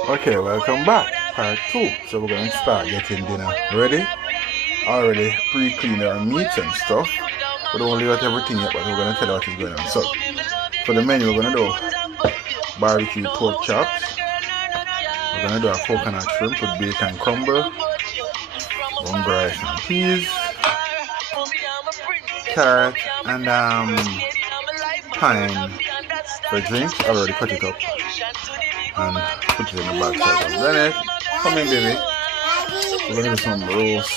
Okay, welcome back. Part 2. So we're going to start getting dinner ready. Already pre-cleaned our meats and stuff. We don't got everything yet, but we're going to tell you what is going on. So, for the menu, we're going to do BBQ pork chops. We're going to do a coconut shrimp with bacon crumble, bunga rice and peas, carrot, and pine for drinks. I already cut it up and put it in the back side of Rennet. Come in, baby. We're going to do some roast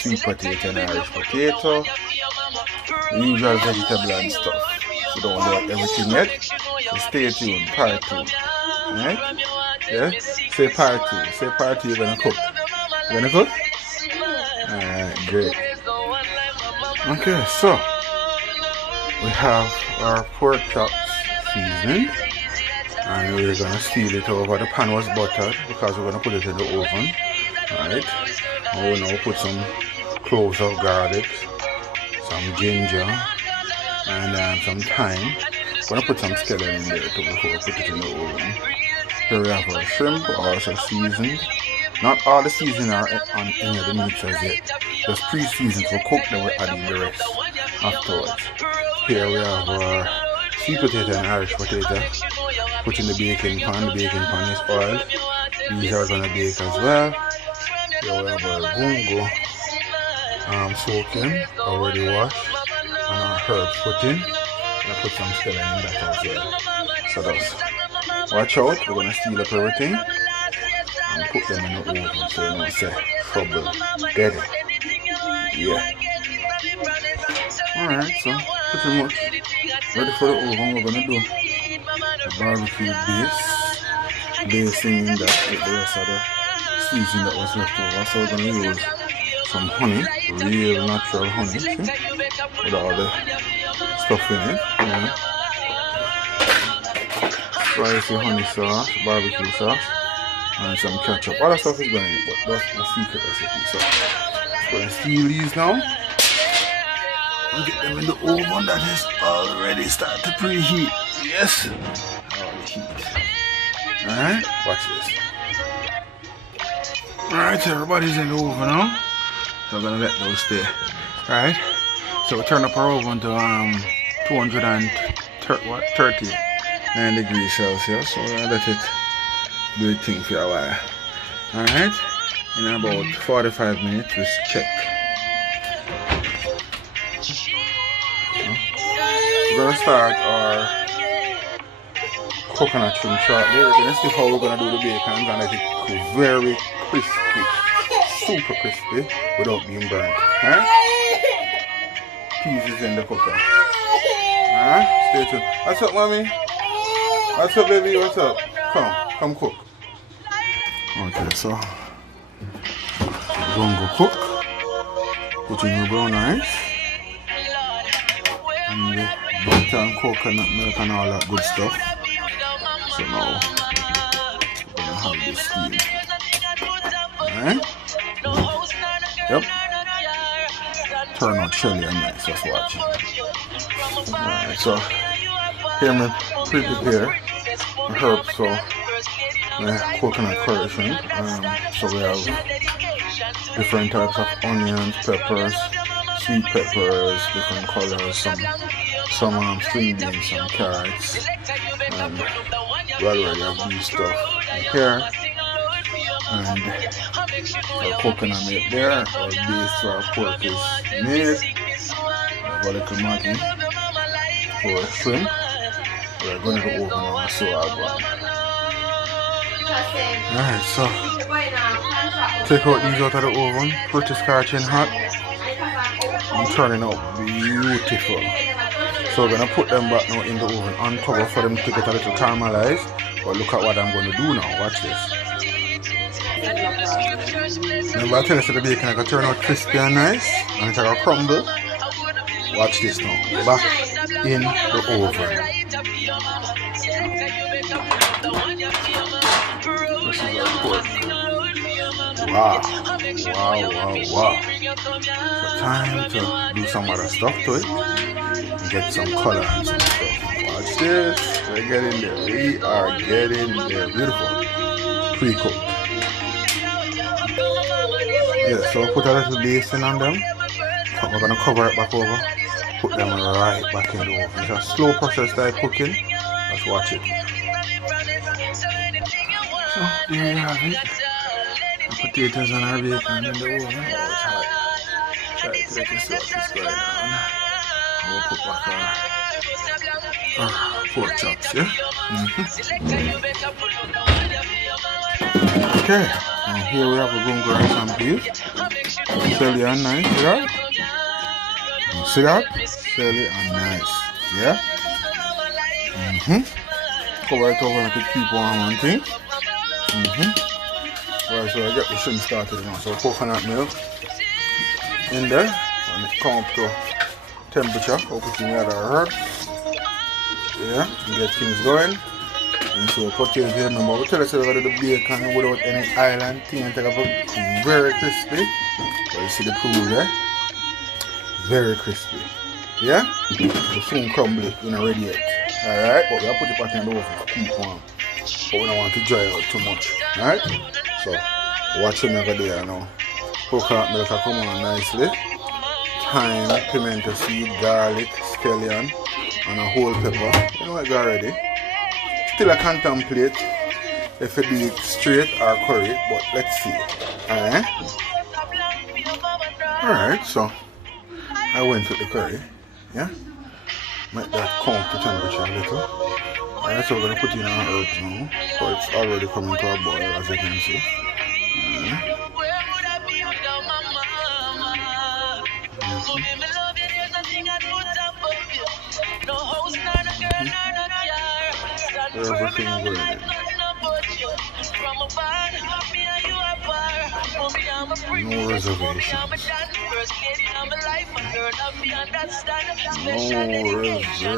sweet potato and Irish potato, the usual vegetable and stuff. So don't do everything yet. So stay tuned. Part 2. Alright? Yeah? Say part 2. Say part 2 you're going to cook. You're going to cook? Alright, great. Okay, so we have our pork chops seasoned. And we're going to seal it over. The pan was buttered because we're going to put it in the oven. Alright. And we'll now put some cloves of garlic, some ginger, and some thyme. We're going to put some skeleton in there too before we put it in the oven. Here we have our shrimp, also seasoned. Not all the seasoning are on any of the meats as yet. Just pre-seasoned for cook, then we're adding the rest afterwards. Here we have our sweet potato and Irish potato. Put in the baking pan. The baking pan is oiled. These are going to bake as well. Here we have our gungu soaking, already washed, and our herbs put in. And I put some skeleton in that as well. So that's. Watch out, we're going to steal up everything and put them in the oven so you don't say trouble, dead. Yeah. Alright, so pretty much ready for the oven. We're going to do the barbecue base, basing in that with the rest of the seasoning that was left over. So we're going to use some honey, real natural honey, see? With all the stuff in it. Yeah. Spicy honey sauce, barbecue sauce, and some ketchup. All that stuff is going in, but that's the secret recipe. So we're going to steal these now and get them in the oven that is already started to preheat. Yes, all the heat. Alright, watch this. Alright, so everybody's in the oven now. So I'm gonna let those stay. Alright, so we turn up our oven to 239 degrees Celsius. So we're gonna let it do its thing for a while. Alright, in about 45 minutes, let's check. We're gonna start our coconut shrimp shortly. We're gonna see how we're gonna do the bacon and let it cook very crispy, super crispy without being burnt. Alright? Peas is in the cooker. Alright? Stay tuned. What's up, mommy? What's up, baby? What's up? Come cook. Okay, so Gungu cook. Put in your brown rice and the butter and coconut milk and all that good stuff. So now we're gonna have this steam. Alright? Yep. Turn out shelly and nice, just watch. Alright, so here I'm pre-prepare the herbs for the coconut curry shrimp. So we have different types of onions, peppers, sweet peppers, different colors, some string beans, some carrots, and we already have these stuff here. And our coconut milk there, our base for our pork is made. Our little Maggi for shrimp. We're going to the oven now, so I'll go. Alright, so take out these out of the oven, pretty scorching hot, and turning out beautiful. So we're going to put them back now in the oven, uncover for them to get a little caramelized. But look at what I'm going to do now, watch this. Remember I tell you that the bacon is going to turn out crispy and nice, and it's going to crumble. Watch this now, back in the oven. This is our pork. Wow. So time to do some other stuff to it and get some color and some stuff. Watch this. there. We are getting there. Beautiful. Pre-cooked. Yeah, so put a little basting on them. So we're gonna cover it back over. Put them right back in the oven. It's a slow process like cooking. Let's watch it. So there you have it. The potatoes and our bacon in the oven. Oh, it's hot. Try to let you see what's going on. We'll put back our pork chops, yeah? Okay, and here we have a gungu and some beef. Silly and nice, see that? You see that? Silly and nice, yeah? Cover it over to keep one thing. Right, so I get the shrimp started now. So coconut milk in there, and it come up to temperature. I'll put in the other herb. Yeah, and get things going. And so potatoes here, remember we tell us we're going to do the bacon without any island thing and take a very crispy. So you see the proof there? Very crispy. Yeah? So soon crumble it, we're not ready yet. Alright, but we'll put it back in the oven to keep warm. But we don't want to dry out too much. Alright? So watch it over there now. Coconut milk will come on nicely. Thyme, pimento seed, garlic, scallion, and a whole pepper. You know what, got ready. Still I contemplate if it do it straight or curry, but let's see. Alright? Alright, so I went with the curry. Yeah? Make that come up to temperature a little. Alright, so we're going to put in our herbs now. So it's already coming to a boil, as you can see. Everything good. No reservations. No reservations. Oh,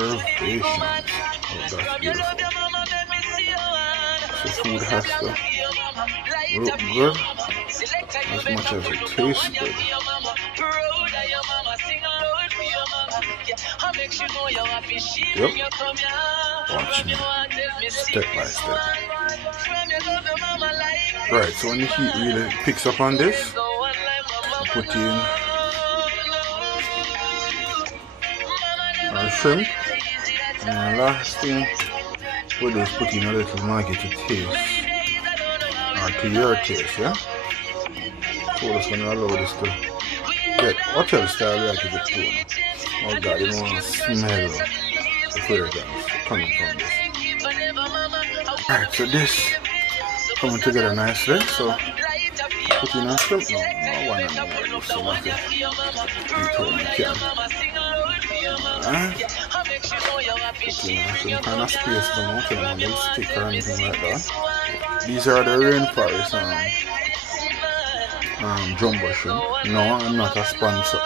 that's beautiful. So food has to look good as much as it tastes good. Yep. Watch me. Step by step. Right, so when the heat really picks up on this, put in our shrimp. And the last thing we do is put in a little Maggi to taste. Or to your taste, yeah? So we're just going to allow this to get hotel style like it too. Oh God, you don't want to smell the fragrance coming from this. Alright, so this coming together nicely. So put in our shrimp now. No one on there. So much eat all you can. Alright. Put in our shrimp kind of space down. I don't want them stick or anything like that. These are the rainforest jumbo shrimp. No, I'm not a sponsor.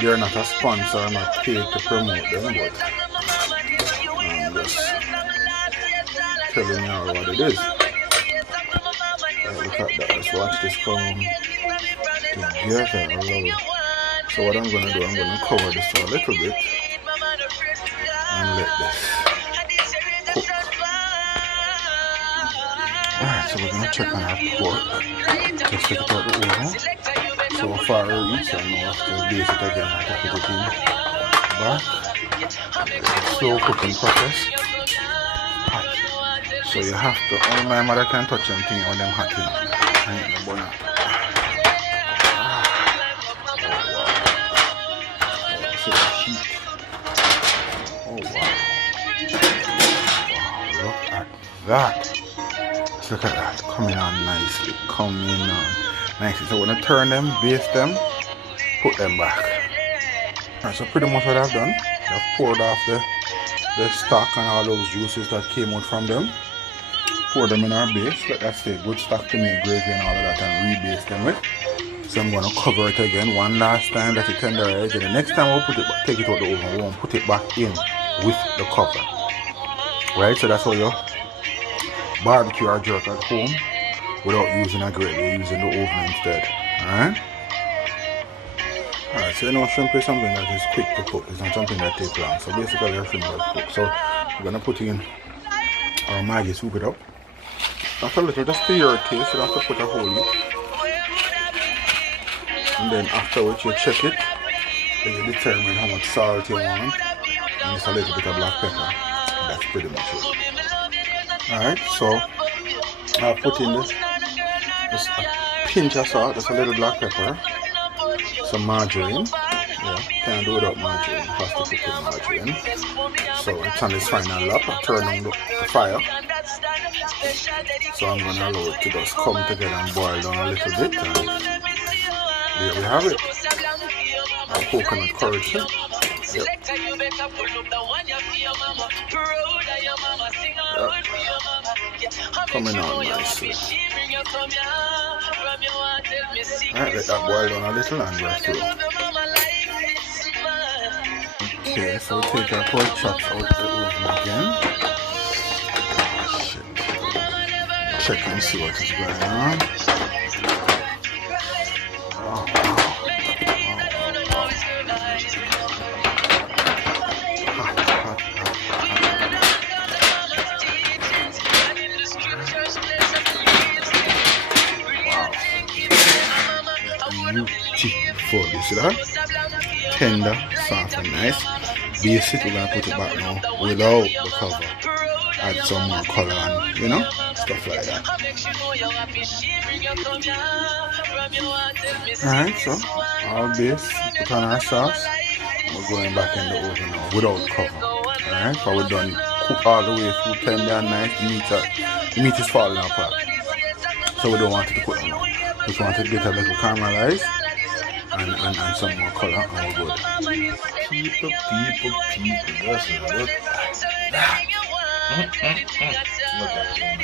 They're not a sponsor. I'm not paid to promote them, but I'm just telling you what it is. Look at that. Let's watch this come together. I love it. So what I'm going to do, I'm going to cover this for a little bit and let this cook. Alright, so we're going to check on our pork. Just take it out the oven. So far we eat, so now after base it again, I have to put it in back. It's a slow cooking process. Hot. So you have to, only my mother can touch them things when them hot in. I ain't no boy. So the heat. Oh wow. Wow, look at that. Look at that, coming on nicely, coming on nicely. So we're going to turn them, baste them, put them back. Alright, so pretty much what I've done, I've poured off the stock and all those juices that came out from them. Pour them in our base, let that stay good stock to make gravy and all of that and rebaste them with. So I'm going to cover it again one last time, let it tenderize, and the next time we'll put it back, take it out the oven, we won't put it back in with the cover. Right, so that's how you barbecue or jerk at home without using a grill, you're using the oven instead. Alright? Alright, Alright, so you know shrimp is something that is quick to cook. It's not something that takes long. So basically our shrimp is cooked. So we're gonna put in our Maggi, soup it up. Not a little, just to your taste. You don't have to put a whole heap. And then afterwards you check it. Then you determine how much salt you want. And just a little bit of black pepper. That's pretty much it. Alright, so I'll put in this just a pinch of salt, just a little black pepper, some margarine. Yeah, can't do without margarine, has to put in margarine. So it's on this final lap, I turn on the fire. So I'm gonna allow it to just come together and boil down a little bit. And there we have it. Our coconut curry shrimp. Yep. Coming out nicely. Alright, let that boil down a little and we're through. Okay, so we'll take our pork chops out the oven again. Shit. Check and see what is going on. Beautiful, you see that? Tender, soft and nice. Base it, we're gonna put it back now without the cover. Add some more color and, you know, stuff like that. Alright, so all base, put on our sauce. We're going back in the oven now without cover. Alright, so we're done cook all the way through, tender and nice. The meat is falling apart. So we don't want it to cook now. We just want it to get a little caramelized and some more color and we're good. People, that's good. Look at it.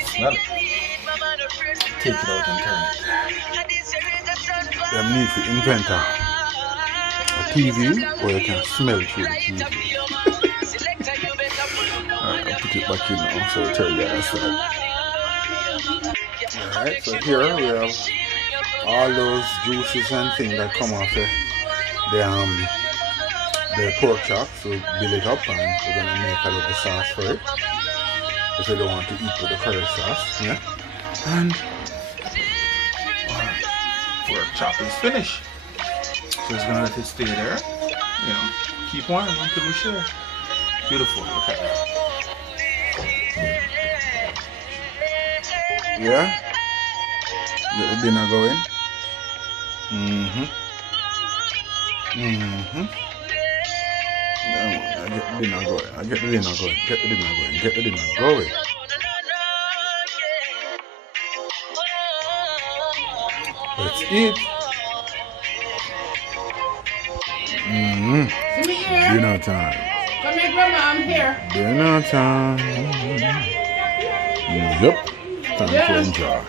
Smell it. Take it out and turn it. Them need to invent a TV where you can smell through the TV. Alright, I'll put it back in now so I'll tell you the other side. Alright, so here we have all those juices and things that come off the pork chop. So we build it up and we're gonna make a little sauce for it. If you don't want to eat with the curry sauce, yeah. And our pork chop is finished. So it's gonna let it stay there. You know, keep warm until we share. Beautiful, look at that. Yeah? Get the dinner going. Yeah, I get the dinner going. Get the dinner going. Get the dinner going. Let's eat. Dinner time. Come here, Grandma, I'm here. Dinner time. Yep. Time to enjoy.